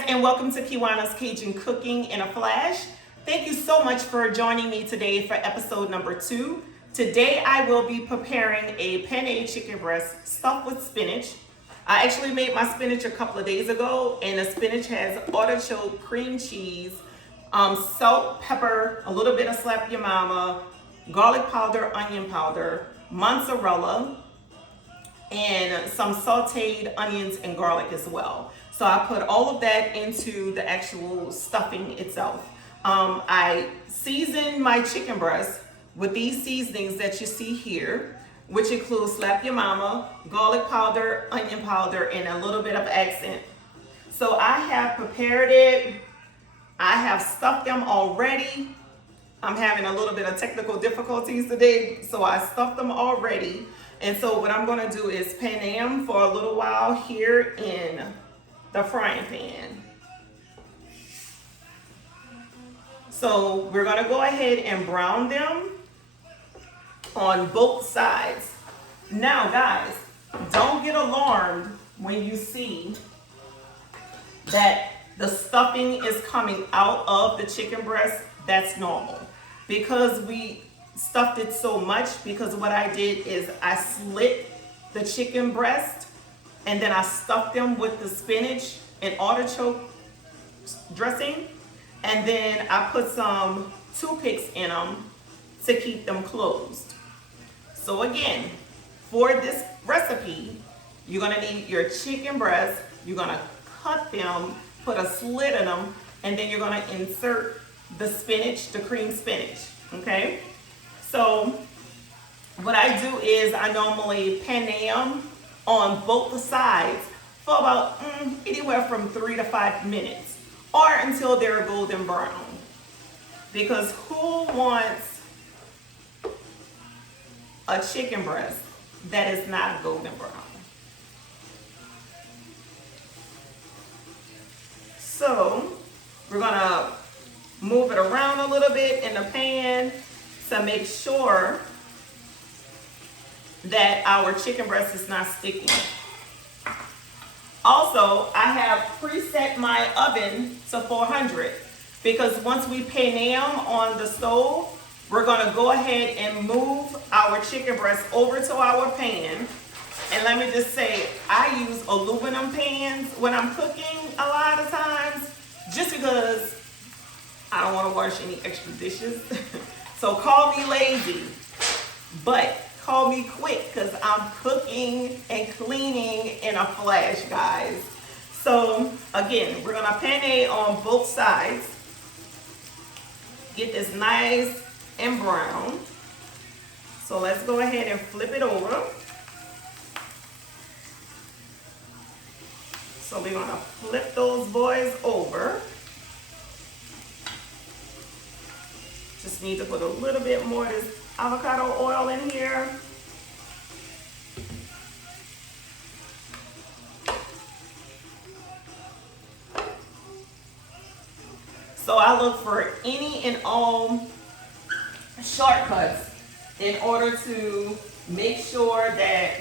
guys, and welcome to Kiwana's Cajun Cooking in a Flash. Thank you so much for joining me today for episode number 2. Today I will be preparing a penne chicken breast stuffed with spinach. I actually made my spinach a couple of days ago, and the spinach has artichoke, cream cheese, salt, pepper, a little bit of slap your mama, garlic powder, onion powder, mozzarella, and some sauteed onions and garlic as well. So I put all of that into the actual stuffing itself. I season my chicken breast with these seasonings that you see here, which includes slap your mama, garlic powder, onion powder, and a little bit of accent. So I have prepared it. I have stuffed them already. I'm having a little bit of technical difficulties today, so I stuffed them already. And so what I'm gonna do is pan them for a little while here in the frying pan. So we're gonna go ahead and brown them on both sides. Now guys, don't get alarmed when you see that the stuffing is coming out of the chicken breast. That's normal. Because we stuffed it so much, because what I did is I slit the chicken breast and then I stuffed them with the spinach and artichoke dressing, and then I put some toothpicks in them to keep them closed. So again, for this recipe, you're gonna need your chicken breast, you're gonna cut them, put a slit in them, and then you're gonna insert the spinach, the cream spinach, okay? So what I do is I normally pan them on both sides for about anywhere from 3 to 5 minutes, or until they're golden brown. Because who wants a chicken breast that is not golden brown? So we're gonna move it around a little bit in the pan to make sure that our chicken breast is not sticky. Also, I have preset my oven to 400 because once we pan them on the stove, we're gonna go ahead and move our chicken breast over to our pan. And let me just say, I use aluminum pans when I'm cooking a lot of times, just because I don't wanna wash any extra dishes. So call me lazy, but call me quick, because I'm cooking and cleaning in a flash, guys. So again, we're gonna penne on both sides. Get this nice and brown. So let's go ahead and flip it over. So we're gonna flip those boys over. Just need to put a little bit more of this avocado oil in here. So I look for any and all shortcuts in order to make sure that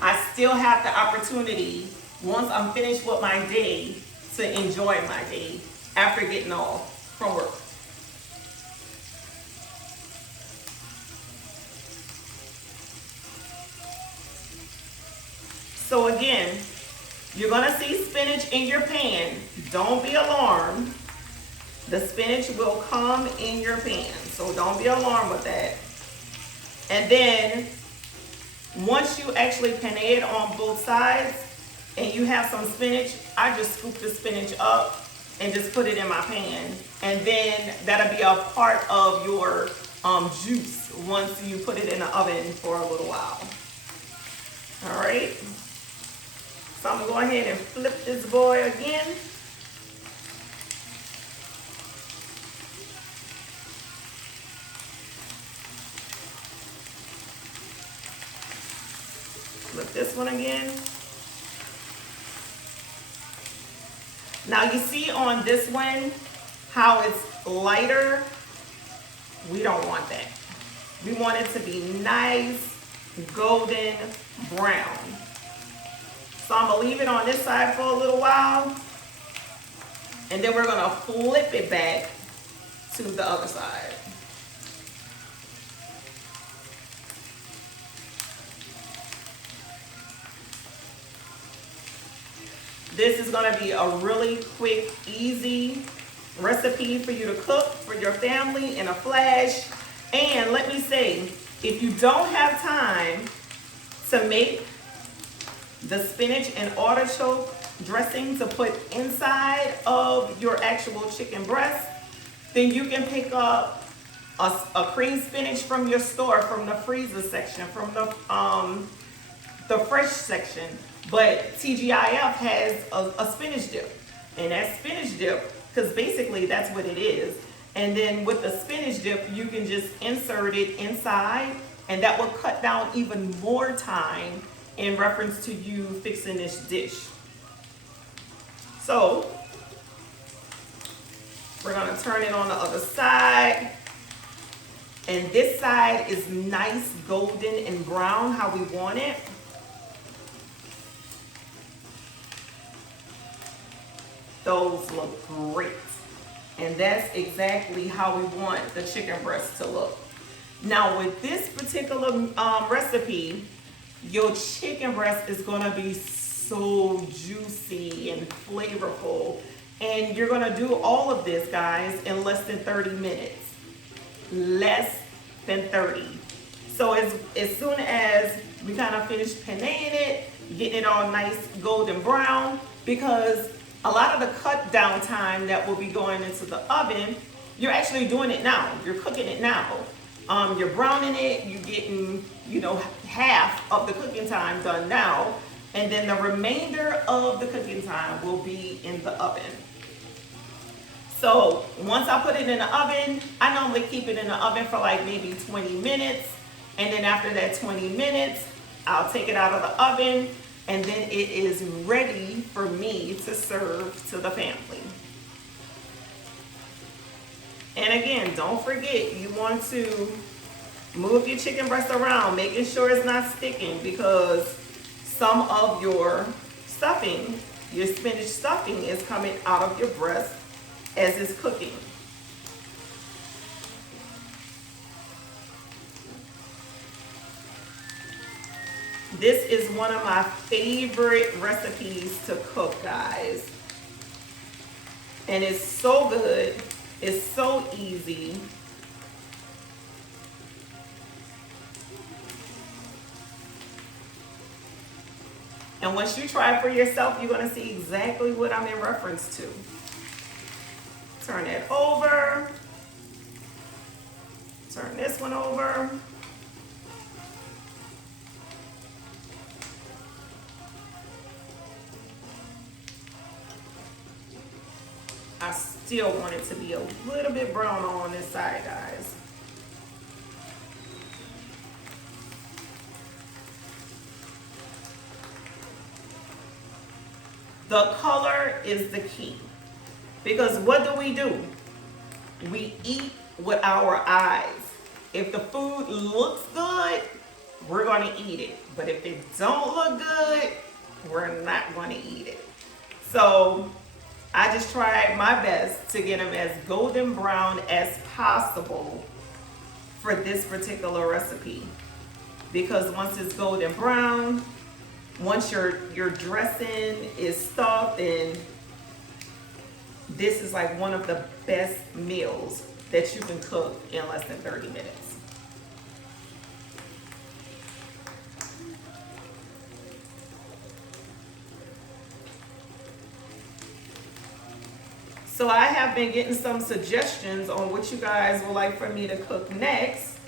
I still have the opportunity, once I'm finished with my day, to enjoy my day after getting off from work. So again, you're gonna see spinach in your pan. Don't be alarmed. The spinach will come in your pan, so don't be alarmed with that. And then, once you actually pan it on both sides, and you have some spinach, I just scoop the spinach up and just put it in my pan. And then that'll be a part of your juice once you put it in the oven for a little while. All right. So I'm gonna go ahead and flip this boy again. Flip this one again. Now you see on this one how it's lighter. We don't want that. We want it to be nice, golden brown. So I'm gonna leave it on this side for a little while. And then we're gonna flip it back to the other side. This is gonna be a really quick, easy recipe for you to cook for your family in a flash. And let me say, if you don't have time to make the spinach and artichoke dressing to put inside of your actual chicken breast, then you can pick up a cream spinach from your store, from the freezer section, from the fresh section. But TGIF has a spinach dip, and that spinach dip, because basically that's what it is. And then with the spinach dip, you can just insert it inside, and that will cut down even more time in reference to you fixing this dish. So we're gonna turn it on the other side. And this side is nice golden and brown, how we want it. Those look great. And that's exactly how we want the chicken breast to look. Now with this particular recipe, your chicken breast is gonna be so juicy and flavorful. And you're gonna do all of this, guys, in less than 30 minutes. Less than 30. So as soon as we kind of finish panning it, getting it all nice golden brown, because a lot of the cut down time that will be going into the oven, you're actually doing it now. You're cooking it now. You're browning it, you're getting, half of the cooking time done now, and then the remainder of the cooking time will be in the oven. So once I put it in the oven, I normally keep it in the oven for like maybe 20 minutes. And then after that 20 minutes, I'll take it out of the oven, and then it is ready for me to serve to the family. And again, don't forget, you want to move your chicken breast around, making sure it's not sticking, because some of your stuffing, your spinach stuffing, is coming out of your breast as it's cooking. This is one of my favorite recipes to cook, guys. And it's so good. It's so easy. And once you try it for yourself, you're going to see exactly what I'm in reference to. Turn it over. Turn this one over. I still want it to be a little bit brown on this side, guys. The color is the key. Because what do? We eat with our eyes. If the food looks good, we're gonna eat it. But if it don't look good, we're not gonna eat it. So I just tried my best to get them as golden brown as possible for this particular recipe. Because once it's golden brown, once your dressing is stuffed, and this is like one of the best meals that you can cook in less than 30 minutes. So I have been getting some suggestions on what you guys would like for me to cook next.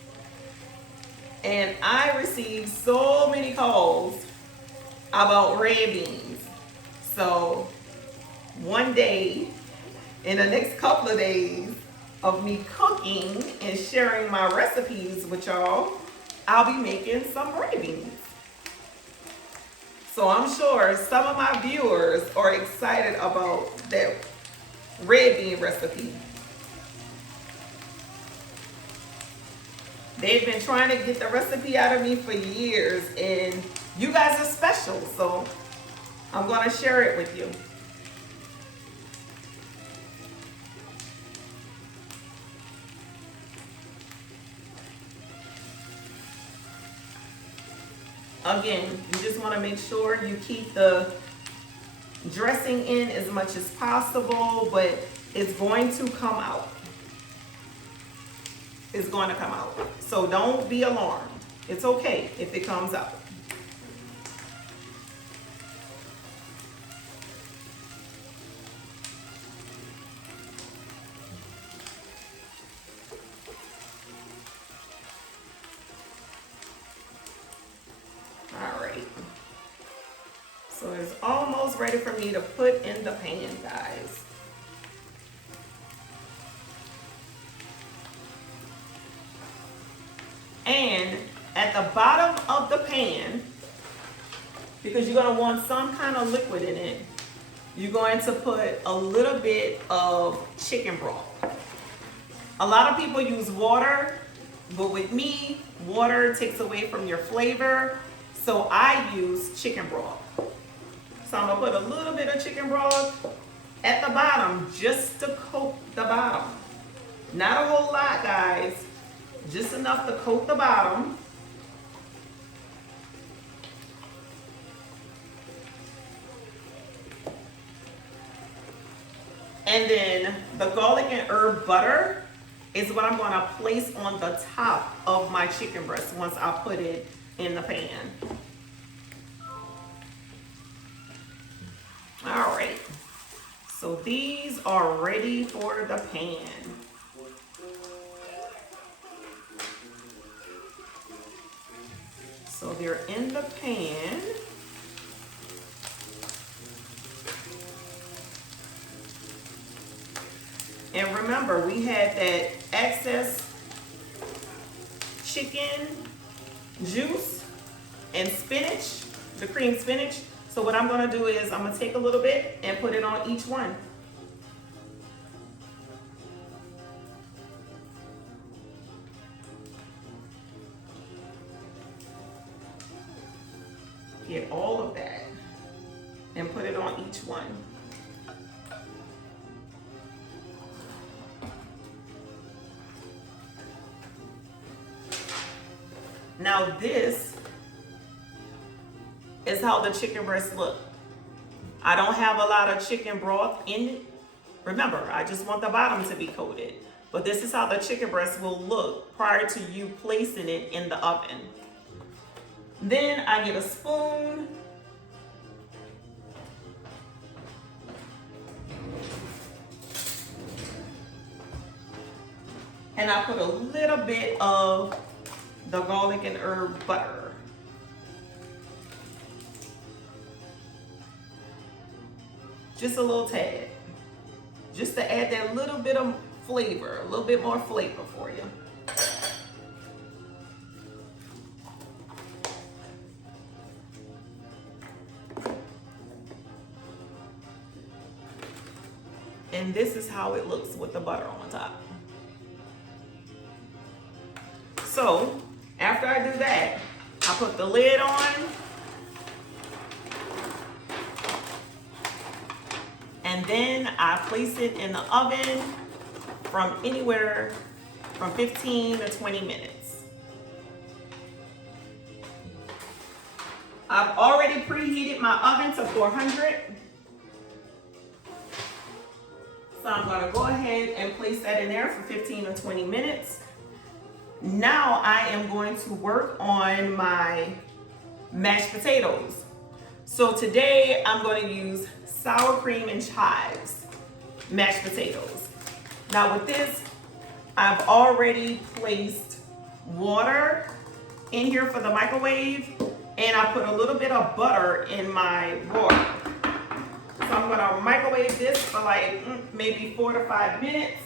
And I received so many calls about red beans. So one day, in the next couple of days of me cooking and sharing my recipes with y'all, I'll be making some red beans. So I'm sure some of my viewers are excited about that red bean recipe. They've been trying to get the recipe out of me for years, and you guys are special, so I'm gonna share it with you. Again, you just want to make sure you keep the dressing in as much as possible, but it's going to come out. It's going to come out. So don't be alarmed. It's okay if it comes out. All right. So it's almost ready for me to put in the pan, guys. And at the bottom of the pan, because you're going to want some kind of liquid in it, you're going to put a little bit of chicken broth. A lot of people use water, but with me, water takes away from your flavor, so I use chicken broth. So I'm going to put a little bit of chicken broth at the bottom just to coat the bottom. Not a whole lot, guys. Just enough to coat the bottom. And then the garlic and herb butter is what I'm going to place on the top of my chicken breast once I put it in the pan. All right. So these are ready for the pan. So they're in the pan. And remember, we had that excess chicken juice and spinach, the cream spinach. So what I'm gonna do is I'm gonna take a little bit and put it on each one. Get all of that and put it on each one. Now this is how the chicken breasts look. I don't have a lot of chicken broth in it. Remember, I just want the bottom to be coated. But this is how the chicken breast will look prior to you placing it in the oven. Then I get a spoon. And I put a little bit of the garlic and herb butter. Just a little tad. Just to add that little bit of flavor, a little bit more flavor for you. And this is how it looks with the butter on top. So, after I do that, I put the lid on. And then I place it in the oven from anywhere from 15 to 20 minutes. I've already preheated my oven to 400. So I'm gonna go ahead and place that in there for 15 or 20 minutes. Now I am going to work on my mashed potatoes. So today I'm going to use sour cream and chives mashed potatoes. Now with this, I've already placed water in here for the microwave, and I put a little bit of butter in my water. So I'm gonna microwave this for like maybe 4 to 5 minutes.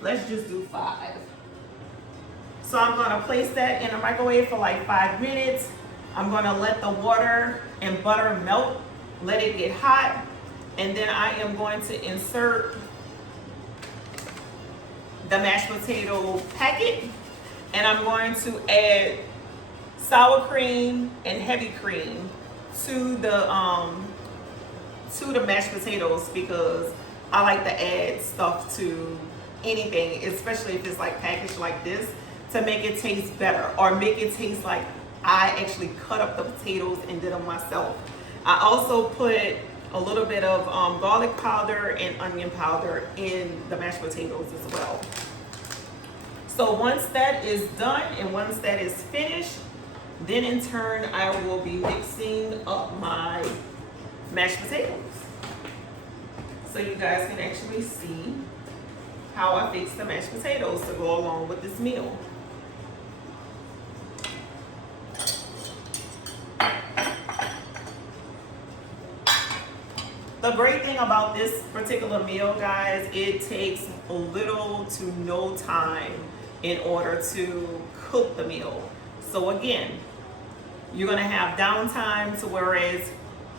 Let's just do 5. So I'm gonna place that in the microwave for like 5 minutes. I'm gonna let the water and butter melt, let it get hot, and then I am going to insert the mashed potato packet, and I'm going to add sour cream and heavy cream to to the mashed potatoes because I like to add stuff to anything, especially if it's like packaged like this, to make it taste better or make it taste like I actually cut up the potatoes and did them myself. I also put a little bit of garlic powder and onion powder in the mashed potatoes as well. So once that is done and once that is finished, then in turn I will be mixing up my mashed potatoes. So you guys can actually see how I fix the mashed potatoes to go along with this meal. The great thing about this particular meal, guys, it takes little to no time in order to cook the meal. So again, you're gonna have downtime to whereas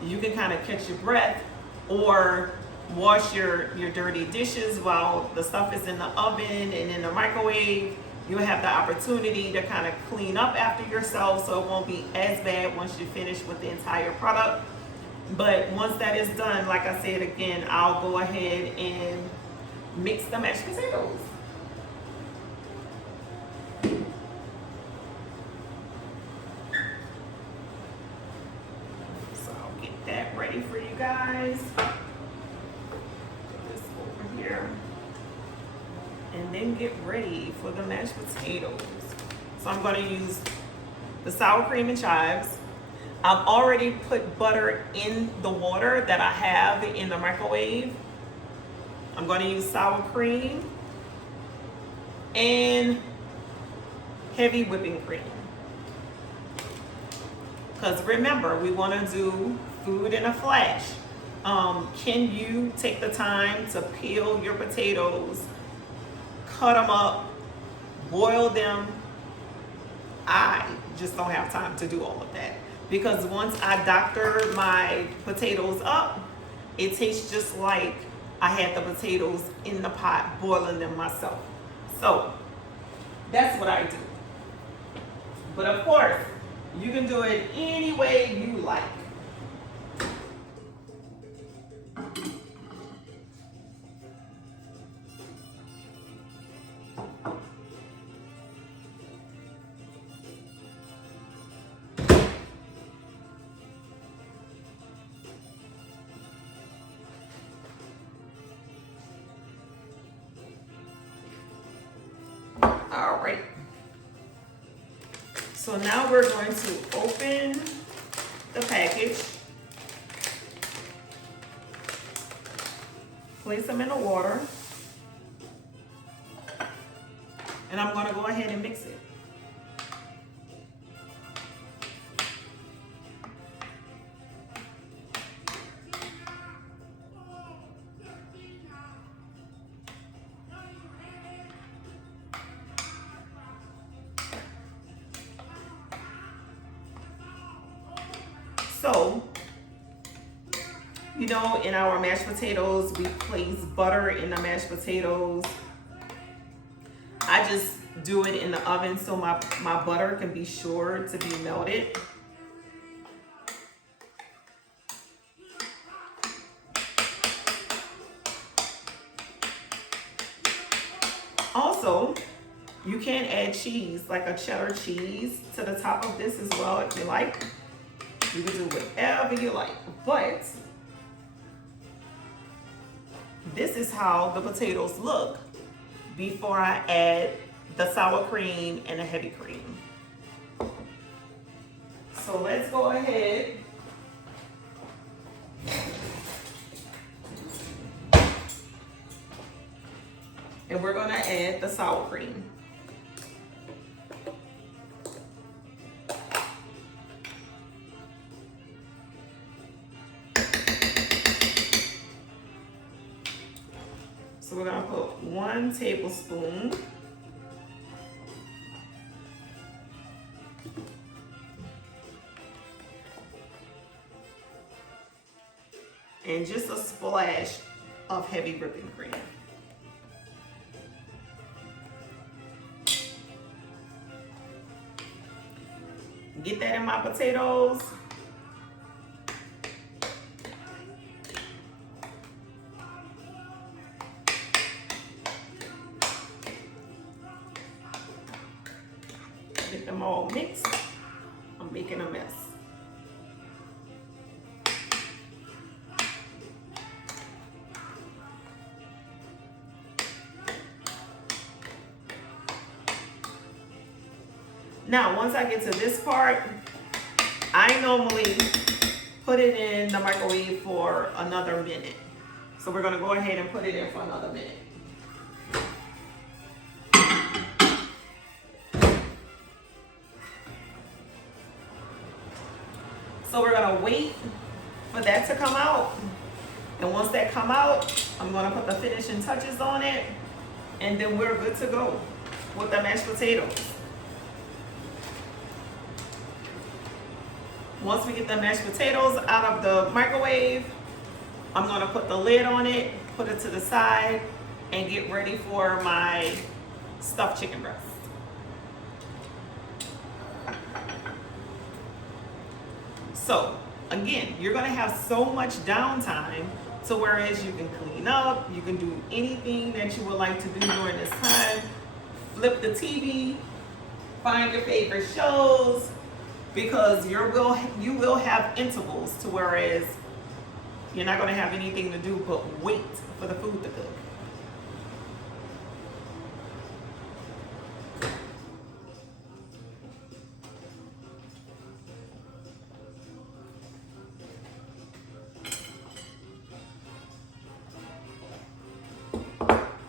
you can kind of catch your breath or wash your dirty dishes while the stuff is in the oven and in the microwave. You'll have the opportunity to kind of clean up after yourself so it won't be as bad once you finish with the entire product. But once that is done, like I said again, I'll go ahead and mix the mashed potatoes. So I'll get that ready for you guys. Put this over here. And then get ready for the mashed potatoes. So I'm going to use the sour cream and chives. I've already put butter in the water that I have in the microwave. I'm going to use sour cream and heavy whipping cream. Because remember, we want to do food in a flash. Can you take the time to peel your potatoes, cut them up, boil them? I just don't have time to do all of that. Because once I doctor my potatoes up, it tastes just like I had the potatoes in the pot boiling them myself. So that's what I do. But of course, you can do it any way you like. All right. So now we're going to open the package, place them in the water, and I'm going to go ahead and mix it. So, you know, in our mashed potatoes, we place butter in the mashed potatoes. I just do it in the oven so my butter can be sure to be melted. Also, you can add cheese, like a cheddar cheese, to the top of this as well if you like. You can do whatever you like, but this is how the potatoes look before I add the sour cream and the heavy cream. So let's go ahead and we're gonna add the sour cream. So we're gonna put 1 tablespoon. And just a splash of heavy whipping cream. Get that in my potatoes. Get them all mixed. I'm making a mess. Now, once I get to this part, I normally put it in the microwave for another minute. So we're gonna go ahead and put it in for another minute. So we're gonna wait for that to come out. And once that come out, I'm gonna put the finishing touches on it. And then we're good to go with the mashed potatoes. Once we get the mashed potatoes out of the microwave, I'm gonna put the lid on it, put it to the side, and get ready for my stuffed chicken breast. So, again, you're gonna have so much downtime to whereas you can clean up, you can do anything that you would like to do during this time. Flip the TV, find your favorite shows, because you will have intervals to whereas you're not going to have anything to do but wait for the food to cook.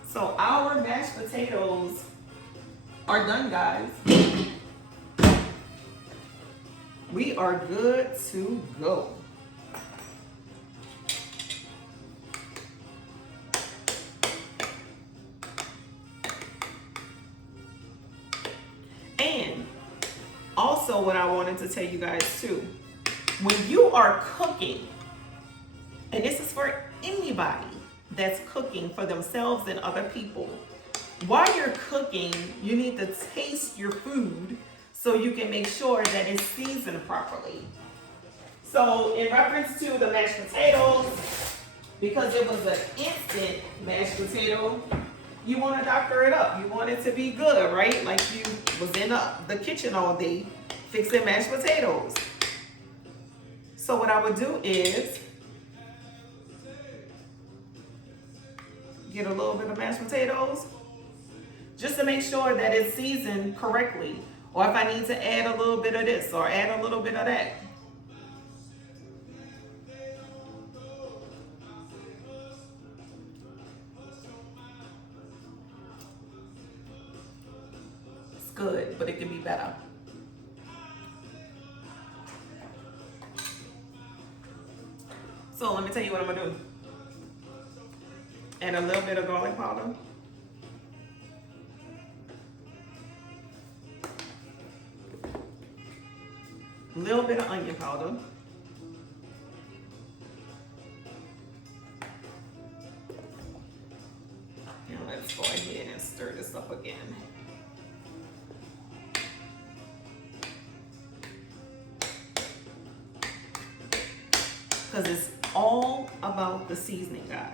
So our mashed potatoes are done, guys. We are good to go. And also what I wanted to tell you guys too, when you are cooking, and this is for anybody that's cooking for themselves and other people, while you're cooking, you need to taste your food so you can make sure that it's seasoned properly. So in reference to the mashed potatoes, because it was an instant mashed potato, you want to doctor it up. You want it to be good, right? Like you was in the kitchen all day fixing mashed potatoes. So what I would do is get a little bit of mashed potatoes just to make sure that it's seasoned correctly. Or if I need to add a little bit of this or add a little bit of that. It's good, but it can be better. So let me tell you what I'm gonna do. Add a little bit of garlic powder. A little bit of onion powder. Now let's go ahead and stir this up again. Because it's all about the seasoning, guys.